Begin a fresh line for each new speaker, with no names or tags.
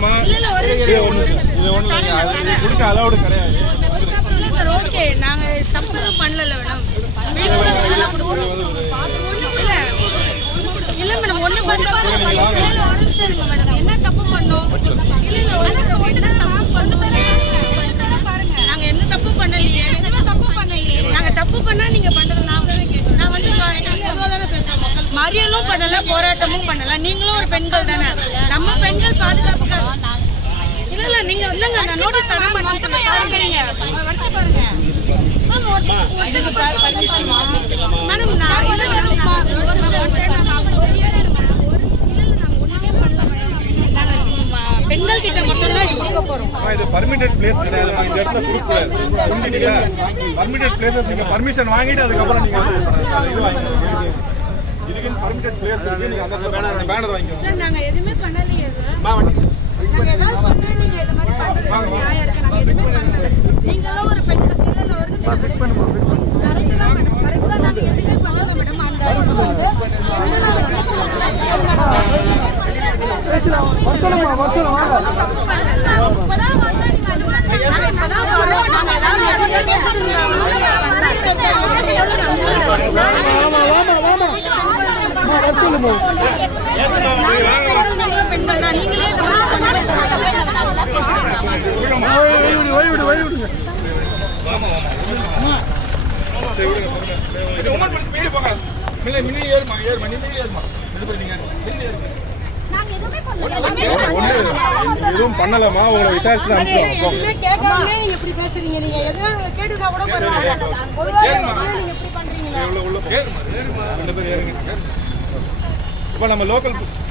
இல்லைங்க. அது
தாங்க,
கொடுக்க allowed கிடையாது
ஓகே. நாங்க தப்பு பண்ணல மேடம். இல்ல, மேடம், ஒண்ணு பண்ணல. ஒரு நிமிஷம் இருங்க மேடம். என்ன தப்பு பண்ணோம்? இல்ல, இல்ல, ஒரு நிமிஷம். என்ன தப்பு பண்ணோம்? பாருங்க. நாங்க என்ன தப்பு பண்ணலையே. நாங்க தப்பு பண்ணா நீங்க பண்றது நாங்களே கேட்கணும். நான் வந்து மறியலும் பண்ணல போராட்டமும் பண்ணல. நீங்களும் ஒரு பெண்கள் தானே. நம்ம பெண்கள் பாதுகாப்புக்காக இல்ல இல்ல நீங்க இல்லங்க நான் நோட்டீஸ் தர மாட்டேன் வச்சு பாருங்க மேடம் நான் பெண்கள் கிட்ட மட்டும் தான் இது போறோம்.
இது பர்மிட்டட் பிளேஸ் கிடையாது. இந்த இடத்துல புரிஞ்சுட்டீங்களா பர்மிட்டட் நீங்க பர்மிஷன் வாங்கிட்டு அதுக்கப்புறம் நீங்க இது இதுக்குன்னு பர்மிட்டட் பிளேஸ் இருக்கு. நீங்க அந்த பேனர் அந்த பேனர் வாங்கிக்கணும்
சார் நாங்க எதுவுமே பண்ணலையே சார்
வா, வண்டி.
நாங்க. ஏதாவது பண்ணா நீங்க இது மாதிரி பண்றது நியாயம் இருக்கு. நாங்க எதுவுமே பண்ணல. ஒரு இல்ல இல்ல ஒரு நிமிஷம். கரெக்ட் தான் மேடம் கரெக்ட் தான். நாங்க பண்ணல மேடம் அந்த
வாங்க.
நாங்க இப்பதான் நீங்க அது நாங்க இப்பதான் வரோம். நாங்க ஏதாவது எதுவுமே
எதுவும் பண்ணலமா உங்களை விசாரிச்சு தான் அனுப்புறோம் இப்போ நம்ம லோக்கல்
செய்ய